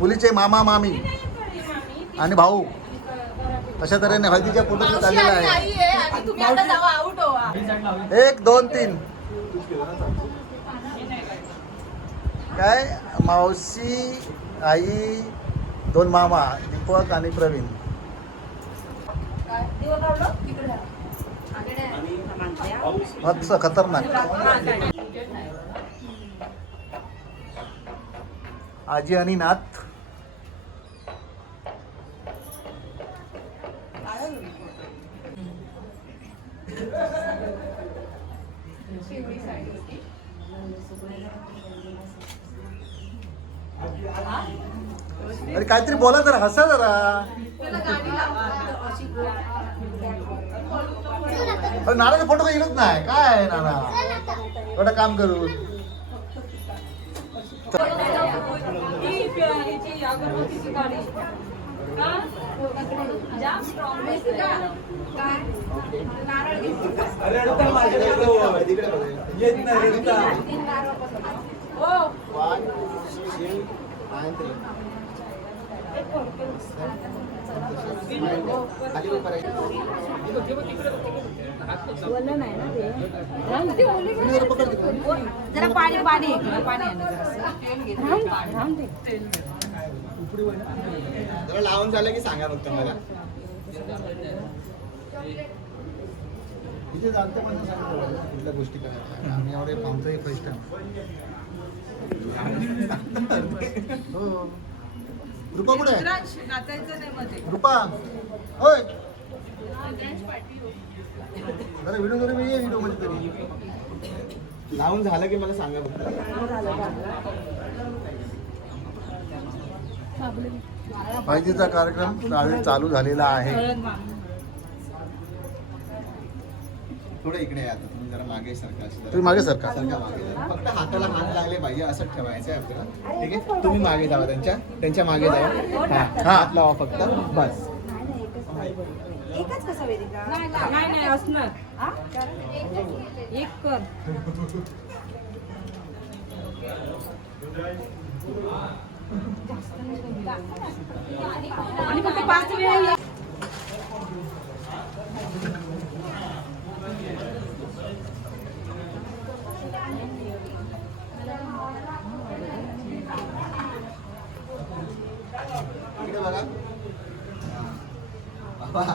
मुलीचे मामा मामी आणि भाऊ. अशा तऱ्हेने हळदीच्या फोटो चाललेला आहे. व्हा एक दोन तीन. काय? मावशी आई दोन मामा दीपक आणि प्रवीण. मस्त खतरनाक. आजी आणि नाथ अरे काहीतरी बोला जरा हसा जरा. अरे नानाचा फोटो काही येत नाही. काय आहे नाना? थोडं काम करू जरा पाणी पाणी आहे, पाणी. जरा. लावून झालं की सांगा फक्त मला. इथे जाणते पण कुठल्या गोष्टी करायच्या? आम्ही एवढे आमचंही फर्स्ट टाइम हो. रुपा कुठे? आहे रुपा होय अरे व्हिडिओ जरी मी ये व्हिडिओमध्ये तरी. लावून झालं की मला सांगा फक्त हळदीचा कार्यक्रम चालू- चालू झालेला आहे. थोडं इकडे या आता. जरा मागे सरका असं जरा. तुम्ही मागे सरका. सरका मागे. फक्त हाताला हात लागले पाहिजे असंच ठेवायचं आहे आपल्याला. ठीक आहे? तुम्ही मागे जावा त्यांच्या त्यांच्या मागे जावा. हा हा. हात लावा फक्त. बस. एकच कसं वेदिका? नाही नाही असणार. एक कर. आणि फक्त पाच वेळा इकडे बघा हा.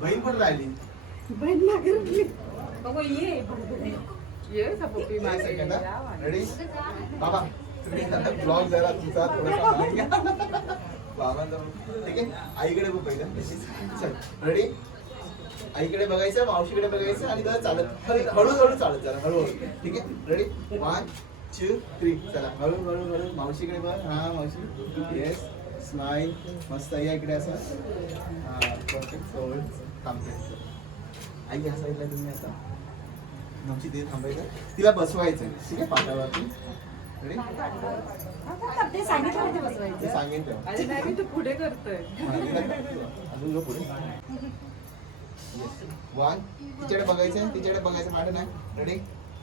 बहीण पण राहिली. बघू ये. रेडी बाबा तुम्ही ब्लॉग जरा घ्या. बाबांचा ठीक आहे? आईकडे बघ पहिलं. चल रेडी आईकडे बघायचं मावशीकडे बघायचं आणि जरा चालत. हळू- हळूहळू चालत जरा हळूहळू. ठीक आहे? रेडी वन टू थ्री चला. हळू हळू हळू मावशीकडे बघ. हा मावशी. येस स्माईल मस्त या इकडे असं. हा परफेक्ट सोड थांबते आई ह्या साईडला तुम्ही आता. मावशी ते थांबायचं. तिला बसवायचं ठीक आहे पाटावरती ते सांगेन तेव्हा अरे नाही मी तू पुढे करतोय. तिला अजून जो पुढे. वन तिच्याकडे बघायचं तिच्याकडे बघायचं मागे नाही रेडी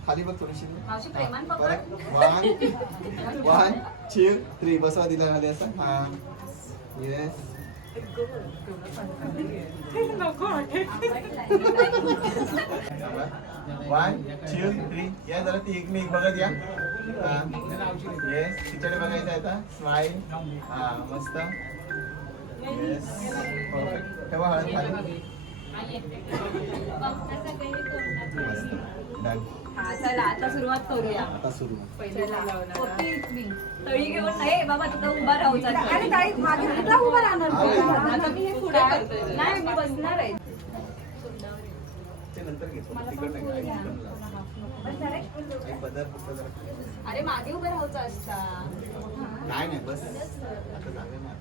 खाली बघ थोडीशी. वन वन टू थ्री बसवा तिला खाली असं हा. येस वन टू थ्री या जरा ती एक मी एक बघत या. येस तिच्याकडे बघायचं आहे आता. स्माईल हा मस्त. येस परफेक्ट ठेवा हळद खाली. चला आता सुरुवात करूया आता सुरू तळी घेऊन नाही बाबा तिथं उभा राहू अरे ताई मागे कुठला उभा राहणार आता मी हे पुढे करतोय नाही मी बसणार आहे ते नंतर घेतो तिकडनं आई फक्त जरा अरे मागे उभं राहायचं असता नाही नाही बस. आता जावे ना.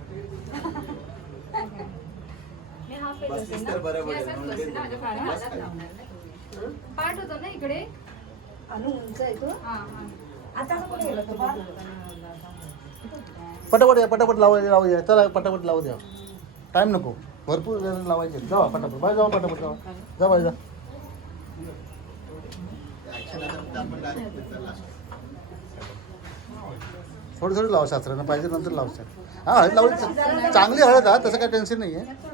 हा तर बरं पडेल. पाठ होतो ना इकडे? अनु उंच आहे तो हा हा. आता असं कुठे गेला तो बाळ? पटापट या पटापट लावा लावू द्या चला पटापट लावू द्या. टाइम नको. भरपूर जण लावायचे. जावा पटापट. बाय जावा पटापट जावा. जा बाय जा. थोडी थोडी लावा सासऱ्यांना पाहिजे नंतर लावशाल हा हळद लावली चा- चांगली हळद हा तसं काय टेन्शन नाही आहे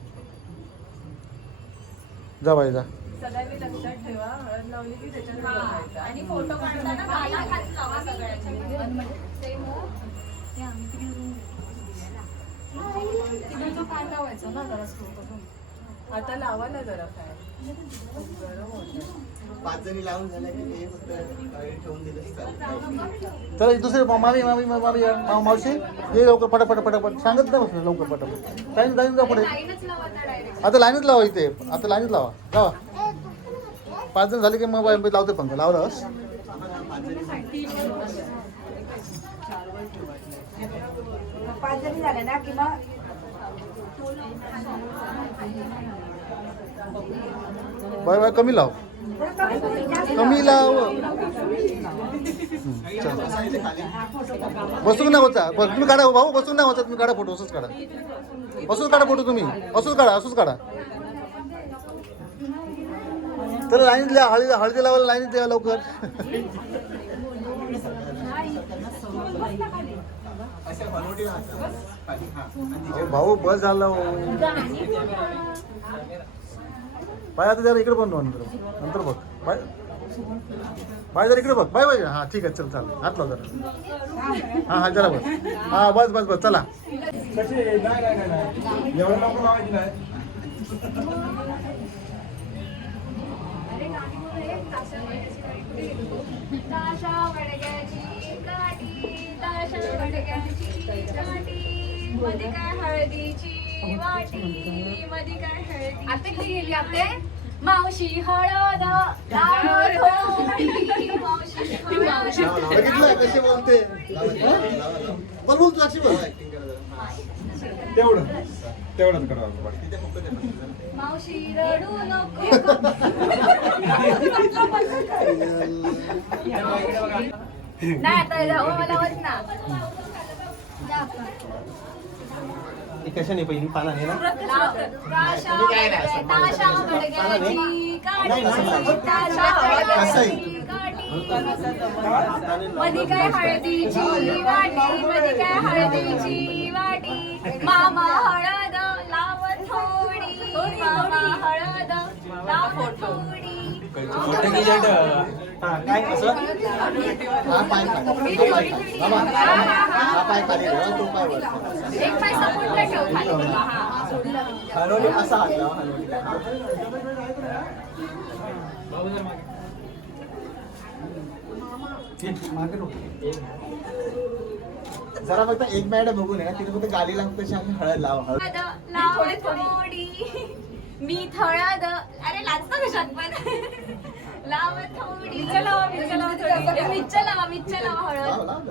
हो. जा बाय जा सगळ्यांनी लक्षात ठेवा हळद लावली की त्याच्यात. बघायचं. आणि फोटो काढताना गाला हात लावा सगळ्यांच्या सेम हो ते आम्ही तिकडे लावायचा ना जरा आता लावा ना जरा काय. पाच जणी लावून झाल्या की ते फक्त गाडी ठेवून दिलं चालेल चला दुसरे मामी मामी मामी मावशी ये लवकर पटापट पटापट सांगत नाही बसलं लवकर पटापट. टाईम टाईम जा पुढे. लावा आता लाईनच लावा इथे. आता लाईनच लावा. जावा पाच जण झाले की मग बाई- लावते पंख. लावलंस पाच जणी झाले ना किंवा बाय बाय कमी लाव. कमी लाव. बसून नाही होता बस तुम्ही काढा हो भाऊ. बसून नाही होता तुम्ही काढा फोटो असंच काढा. असंच काढा फोटो तुम्ही. असंच काढा असंच काढा. तर लाईन द्या हळदी हळदी लावायला लाईन द्या लवकर. भाऊ बस झालं हो. पाय आता जरा इकडे बघ नंतर. नंतर बघ. पाय. पाय जरा इकडे बघ. पाय बाय हा ठीक आहे. चल चाल. हात लाव जरा. हा हा जरा बस. हा बस बस बस. चला. मध्ये काय हळदीची मावशी हळद. बघितलं कशी बोलते. बोल बोल तू अशी बोल. तेवढं तेवढंच. मावशी रडू नको नाही आता जाऊ मला वाट ना ती कशाने पहिली पाना आहे ना ताशा नाही, नाही. काय हळदीची वाटी मधी काय हळदीची वाटी मामा हळद लाव थोडी मामा हळद लाव थोडी हा, काय कसं हा पाय बाबा, हा पाय खाली ठेवा, तो पाय वर. एक पाय सपोर्टला ठेव खाली हा. हलवली असा हात लावा हलवली जरा फक्त एक मॅडम बघून आहे ना तिथे फक्त गाली लागतो तशी आम्ही हळद लावा हळद थोडी मी हळद अरे लाजतो कशात पण? लाव थोडी लावा मिरच्या लावा मिरच्या लावा. मिरच्या लावा लावा, हळद.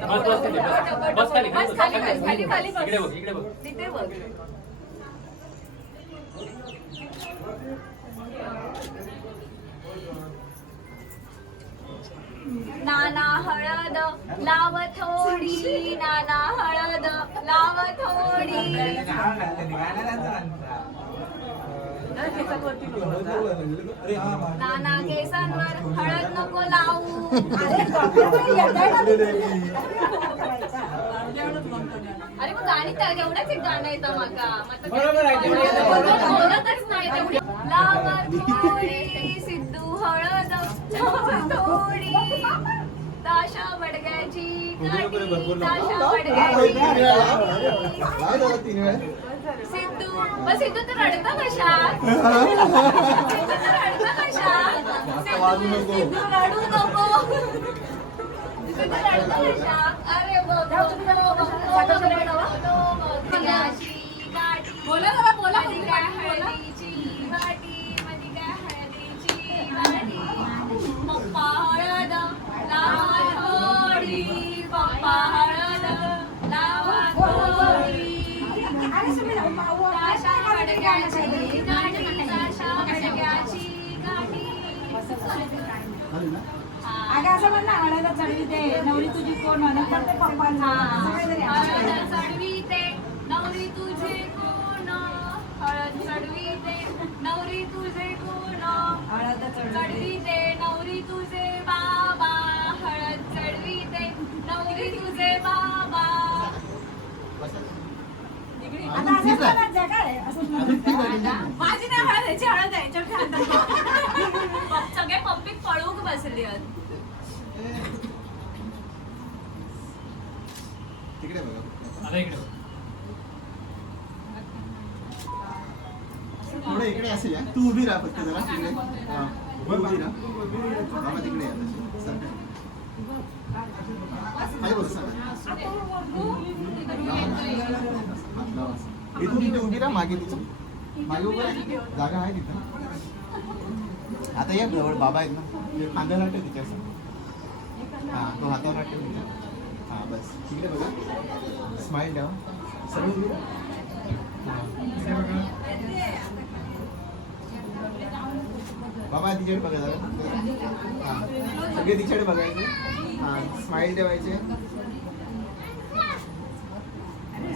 लावा जरा. बस खाली बस. खाली बस खाली खाली बस तिथे बघ. नाना हळद लाव थोडी नाना हळद लाव थोडी. नाना केसांवर हळद नको लावू. अरे मग गाणी तर एवढंच एक गाणं येतं माका मग तर बोलतच नाही तेवढी. लाव थोडी सिद्धू हळद थोडी ताशा. ताशा सिद्धू मग सिद्धू तू रडता कशा सिद्धू तू रडता कशा सिद्धू सिद्धू रडू नको सिद्धू रडता कशा अरे बघ बोला जरा बोला हळदीची वाटी अगं असं म्हण ना हळद चढवी दे नवरी तुझी कोण? म्हणत तर ते पप्पांना हळद चढवीते नवरी तुझे कोण? हळद चढवीते नवरी तुझे कोण? हळद चढवीते नवरी माझी नाही हळद याची हळद आहे याच्यावर सगळे पप्पीत पळूक बसले आहेत. तिकडे बघा. थोडं इकडे असेल या. तू उभी राहा फक्त जरा तिकडे. हा. उभी राहा. बाबा तिकडे या तशी. सारखं. खाली बस सारखं. इथून तिथे उभी राहा मागे तिथं. मागे उभं राहा. जागा आहे तिथं. आता या जवळ बाबा आहेत ना. खांद्याला ठेव तिच्या असं. हा तो हातावर ठेव तिच्या हा बस. तिकडे बघा. स्माइल द्या. सगळं उभी बाबा तिच्याकडे बघा जरा. हा सगळे तिच्याकडे बघायचे. हा स्माइल ठेवायचे.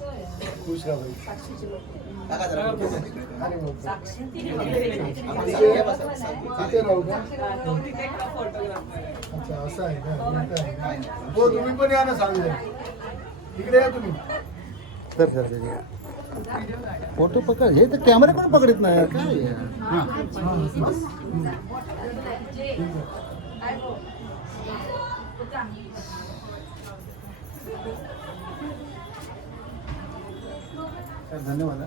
खुश राहा अच्छा असं आहे का उलटं आहे का? हो तुम्ही पण या ना सांगले इकडे या तुम्ही. तर सर फोटो पकड. हे तर कॅमेरा पण पकडत नाही? काय? धन्यवाद.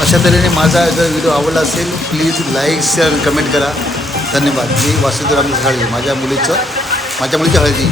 अशा तऱ्हेने माझा जर व्हिडिओ आवडला असेल प्लीज लाईक शेअर कमेंट करा. धन्यवाद. मी वासुदेव राम झाळे माझ्या मुलीचं माझ्या मुलीची हळदी.